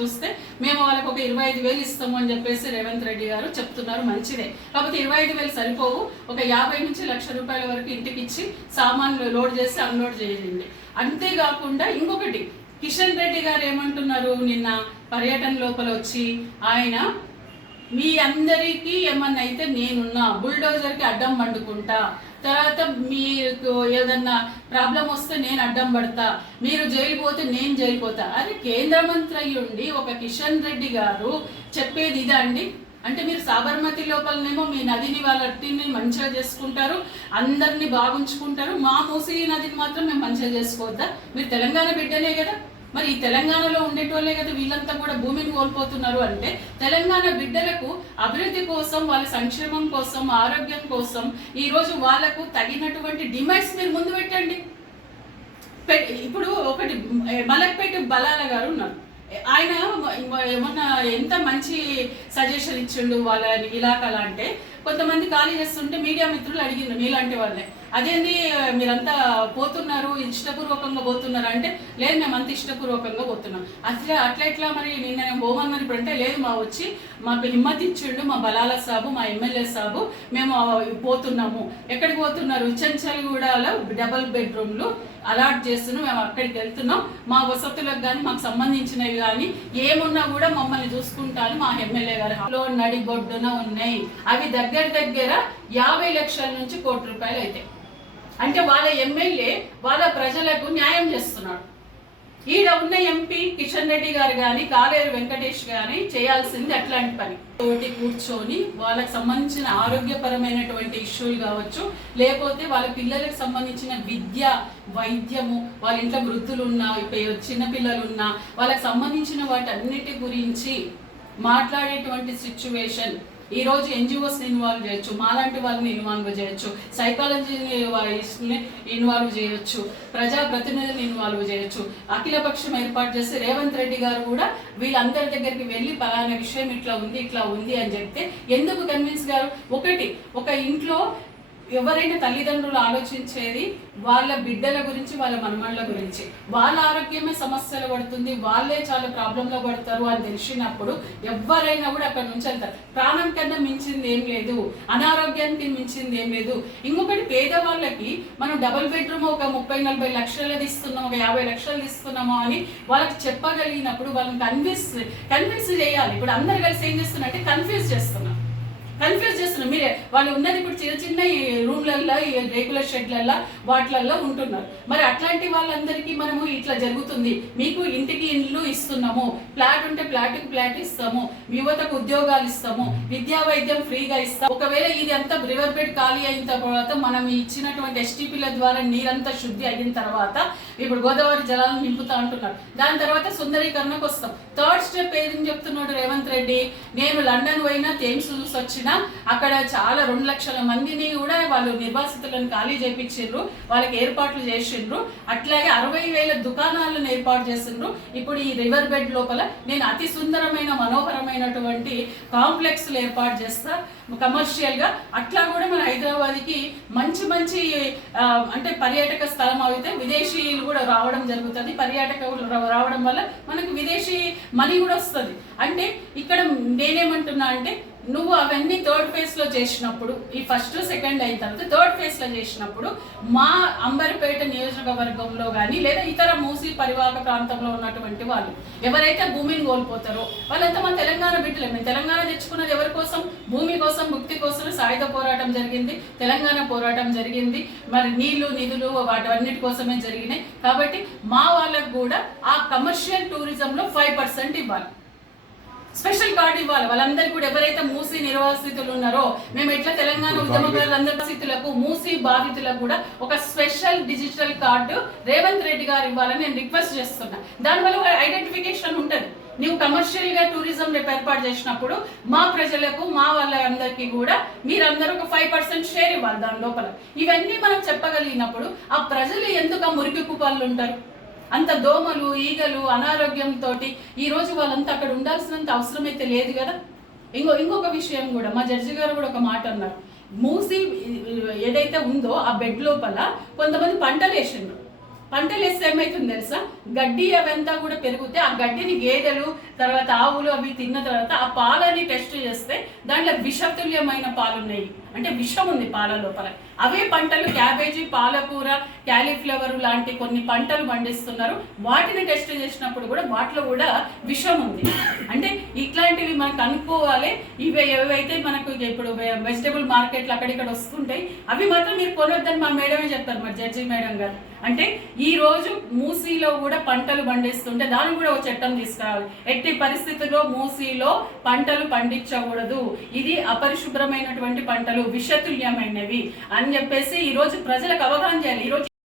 చూస్తే మేము వాళ్ళకి ఒక 25,000 ఇస్తాము అని చెప్పేసి రేవంత్ రెడ్డి గారు చెప్తున్నారు. మంచిదే, కాకపోతే 25,000 సరిపోవు. ఒక 50 నుంచి 1,00,000 రూపాయల వరకు ఇంటికి ఇచ్చి సామాన్లు లోడ్ చేసి అన్లోడ్ చేయండి. అంతేకాకుండా ఇంకొకటి, కిషన్ రెడ్డి గారు ఏమంటున్నారు, నిన్న పర్యటన లోపల వచ్చి ఆయన మీ అందరికీ ఏమన్నా అయితే నేనున్నా, బుల్డోజర్కి అడ్డం పండుకుంటా, తర్వాత మీకు ఏదన్నా ప్రాబ్లం వస్తే నేను అడ్డం పడతా, మీరు జైలు పోతే నేను జైలు పోతా. అరే కేంద్ర మంత్రి అయ్యుండి ఒక కిషన్ రెడ్డి గారు చెప్పేది ఇదా అండి? అంటే మీరు సాబర్మతి లోపలనేమో మీ నదిని వాళ్ళని మంచిగా చేసుకుంటారు, అందరినీ బాగుంచుకుంటారు, మా మూసీ నదిని మాత్రం మేము మంచిగా చేసుకోవద్దా? మీరు తెలంగాణ బిడ్డనే కదా, మరి ఈ తెలంగాణలో ఉండేటోళ్ళే కదా వీళ్ళంతా కూడా భూమిని కోల్పోతున్నారు. అంటే తెలంగాణ బిడ్డలకు అభివృద్ధి కోసం, వాళ్ళ సంక్షేమం కోసం, ఆరోగ్యం కోసం ఈరోజు వాళ్ళకు తగినటువంటి డిమాండ్స్ మీరు ముందు పెట్టండి. ఇప్పుడు ఒకటి మలక్పేట బలాల గారు ఉన్నారు, ఆయన ఏమన్నా ఎంత మంచి సజెషన్ ఇచ్చిండు వాళ్ళ ఇలాకాల అంటే, కొంతమంది ఖాళీ చేస్తుంటే మీడియా మిత్రులు అడిగిండు మీలాంటి వాళ్ళే, అదేంది మీరంతా పోతున్నారు ఇష్టపూర్వకంగా పోతున్నారు అంటే, లేదు మేము అంత ఇష్టపూర్వకంగా పోతున్నాం. అట్లా ఎట్లా మరి నిన్న పోమన్నారు ఇప్పుడు అంటే, లేదు మాకు హిమ్మత్ ఇచ్చిండు మా బలాల సాబు, మా ఎమ్మెల్యే సాబు, మేము పోతున్నాము. ఎక్కడికి పోతున్నారు? చెంచల్గూడలో డబుల్ బెడ్రూమ్లు అలాట్ చేస్తున్నాం, మేము అక్కడికి వెళ్తున్నాం, మా వసతులకు కానీ మాకు సంబంధించినవి కానీ ఏమున్నా కూడా మమ్మల్ని చూసుకుంటాను మా ఎమ్మెల్యే గారు నడిబొడ్డున ఉన్నాయి. అవి దగ్గర 50 లక్షల నుంచి ₹1 కోటి అయితే, అంటే వాళ్ళ ఎమ్మెల్యే వాళ్ళ ప్రజలకు న్యాయం చేస్తున్నాడు. ఈడ ఉన్న ఎంపీ కిషన్ రెడ్డి గారు కానీ కాలేరు వెంకటేష్ గాని చేయాల్సింది అట్లాంటి పని. తోటి కూర్చొని వాళ్ళకి సంబంధించిన ఆరోగ్యపరమైనటువంటి ఇష్యూలు కావచ్చు, లేకపోతే వాళ్ళ పిల్లలకు సంబంధించిన విద్య, వైద్యము, వాళ్ళ ఇంట్లో వృద్ధులు ఉన్నా, చిన్నపిల్లలు ఉన్నా, వాళ్ళకి సంబంధించిన వాటన్నిటి గురించి మాట్లాడేటువంటి సిచ్యువేషన్. ఈరోజు ఎన్జిఓస్ని ఇన్వాల్వ్ చేయొచ్చు, మాలాంటి వాళ్ళని ఇన్వాల్వ్ చేయొచ్చు, సైకాలజీని ఇన్వాల్వ్ చేయొచ్చు, ప్రజాప్రతినిధులను ఇన్వాల్వ్ చేయొచ్చు. అఖిలపక్షం ఏర్పాటు చేసి రేవంత్ రెడ్డి గారు కూడా వీళ్ళందరి దగ్గరికి వెళ్ళి పలానా విషయం ఇట్లా ఉంది అని చెప్తే ఎందుకు కన్విన్స్ గారు? ఒక ఇంట్లో ఎవరైనా తల్లిదండ్రులు ఆలోచించేది వాళ్ళ బిడ్డల గురించి, వాళ్ళ మనమళ్ళ గురించి. వాళ్ళ ఆరోగ్యమే సమస్యలు పడుతుంది, వాళ్ళే చాలా ప్రాబ్లంలో పడతారు అని తెలిసినప్పుడు ఎవరైనా కూడా అక్కడ నుంచి వెళ్తారు. ప్రాణం కన్నా మించింది ఏం లేదు, అనారోగ్యానికి మించింది ఏం లేదు. ఇంకొకటి, పేదవాళ్ళకి మనం డబుల్ బెడ్రూమ్ ఒక 30-40 లక్షలది ఇస్తున్నాం, ఒక 50 లక్షలు ఇస్తున్నాము అని వాళ్ళకి చెప్పగలిగినప్పుడు వాళ్ళని కన్విన్స్ చేయాలి. ఇప్పుడు అందరు కలిసి ఏం చేస్తున్నారంటే కన్ఫ్యూజ్ చేస్తున్నాం. మీరే వాళ్ళు ఉన్నది ఇప్పుడు చిన్న రూమ్లల్లో, రెగ్యులర్ షెడ్లల్లో, వాటిలల్లో ఉంటున్నారు. మరి అట్లాంటి వాళ్ళందరికీ మనము ఇట్లా జరుగుతుంది, మీకు ఇంటికి ఇండ్లు ఇస్తున్నాము, ఫ్లాట్ ఉంటే ఫ్లాట్కి ఫ్లాట్ ఇస్తాము, యువతకు ఉద్యోగాలు ఇస్తాము, విద్యా వైద్యం ఫ్రీగా ఇస్తాము. ఒకవేళ ఇది అంతా రివర్ బెడ్ ఖాళీ అయిన తర్వాత మనం ఇచ్చినటువంటి ఎస్టీపీల ద్వారా నీరంతా శుద్ధి అయిన తర్వాత ఇప్పుడు గోదావరి జలాలను నింపుతా అంటున్నారు. దాని తర్వాత సుందరీకరణకు వస్తాం. థర్డ్ స్టెప్ ఏదని చెప్తున్నాడు రేవంత్ రెడ్డి? నేను లండన్ పోయినా, థేమ్స్ చూసి వచ్చినా, అక్కడ చాలా 2 లక్షల మందిని కూడా వాళ్ళు నిర్వాసితులను ఖాళీ చేయించిండ్రు, వాళ్ళకి ఏర్పాట్లు చేసిండ్రు. అట్లాగే 60,000 దుకాణాలను ఏర్పాటు చేసిండ్రు. ఇప్పుడు ఈ రివర్ బెడ్ లోపల నేను అతి సుందరమైన మనోహరమైనటువంటి కాంప్లెక్స్లు ఏర్పాటు చేస్తా కమర్షియల్ గా. అట్లా కూడా మన హైదరాబాద్కి మంచి అంటే పర్యాటక స్థలం అయితే విదేశీయులు కూడా రావడం జరుగుతుంది. పర్యాటకులు రావడం వల్ల మనకు విదేశీ మనీ కూడా వస్తుంది. అంటే ఇక్కడ నేనేమంటున్నా అంటే, నువ్వు అవన్నీ థర్డ్ ఫేజ్ లో చేసినప్పుడు, ఈ ఫస్ట్ సెకండ్ అయిన తర్వాత థర్డ్ ఫేజ్ లో చేసినప్పుడు మా అంబర్పేట నియోజకవర్గంలో కానీ లేదా ఇతర మూసీ పరివాహక ప్రాంతంలో ఉన్నటువంటి వాళ్ళు ఎవరైతే భూమిని కోల్పోతారో వాళ్ళంతా మన తెలంగాణ బిడ్డలే. మేము తెలంగాణ తెచ్చుకున్నది ఎవరి కోసం? భూమి కోసం, ముక్తి కోసం సాయుధ పోరాటం జరిగింది, తెలంగాణ పోరాటం జరిగింది, మరి నీళ్లు, నిధులు వాటన్నిటి కోసమే జరిగినాయి. కాబట్టి మా వాళ్ళకు కూడా ఆ కమర్షియల్ టూరిజంలో 5% ఇవ్వాలి, స్పెషల్ కార్డు ఇవ్వాలి. వాళ్ళందరికీ కూడా ఎవరైతే మూసీ నిర్వాసితులు ఉన్నారో, మేము ఎట్లా తెలంగాణ ఉద్యమకారులందరితులకు, మూసీ బాధితులకు కూడా ఒక special digital card Revanth Reddy గారు ఇవ్వాలని నేను రిక్వెస్ట్ చేస్తున్నా. దానివల్ల ఐడెంటిఫికేషన్ ఉంటుంది. నువ్వు కమర్షియల్ గా టూరిజం రేపు ఏర్పాటు చేసినప్పుడు మా ప్రజలకు, మా వాళ్ళందరికీ కూడా మీరందరూ ఒక 5% షేర్ ఇవ్వాలి దాని లోపల. ఇవన్నీ మనం చెప్పగలిగినప్పుడు ఆ ప్రజలు ఎందుకు మురికి కుప్పలు ఉంటారు? అంత దోమలు, ఈగలు, అనారోగ్యంతో ఈరోజు వాళ్ళంతా అక్కడ ఉండాల్సినంత అవసరం అయితే లేదు కదా. ఇంకొక విషయం కూడా మా జడ్జి గారు కూడా ఒక మాట అన్నారు. మూసీ ఏదైతే ఉందో ఆ బెడ్ లోపల కొంతమంది పంటలు వేసిండ్రు. పంటలు వేస్తే ఏమవుతుంది తెలుసా, గడ్డి అవంతా కూడా పెరిగితే ఆ గడ్డిని గేదెలు తర్వాత ఆవులు అవి తిన్న తర్వాత ఆ పాలని టెస్ట్ చేస్తే దాంట్లో విషతుల్యమైన పాలు ఉన్నాయి, అంటే విషం ఉంది పాల లోపల. అవే పంటలు క్యాబేజీ, పాలకూర, క్యాలీఫ్లవర్ లాంటి కొన్ని పంటలు పండిస్తున్నారు, వాటిని టెస్ట్ చేసినప్పుడు కూడా వాటిలో కూడా విషం ఉంది. అంటే ఇట్లాంటివి మనకు అనుకోవాలి. ఇవి ఏవైతే మనకు ఇప్పుడు వెజిటబుల్ మార్కెట్లు అక్కడిక్కడ వస్తుంటాయి అవి మాత్రం మీరు కొనొద్దని మా మేడమే చెప్తారు, మా జడ్జి మేడం గారు. అంటే ఈ రోజు మూసీలో కూడా పంటలు పండిస్తుంటే దానికి కూడా ఒక చట్టం తీసుకురావాలి. ఎట్టి పరిస్థితుల్లో మూసీలో పంటలు పండించకూడదు, ఇది అపరిశుభ్రమైనటువంటి పంటలు, విషతుల్యమైనవి అని చెప్పేసి ఈ రోజు ప్రజలకు అవగాహన చేయాలి. ఈ రోజు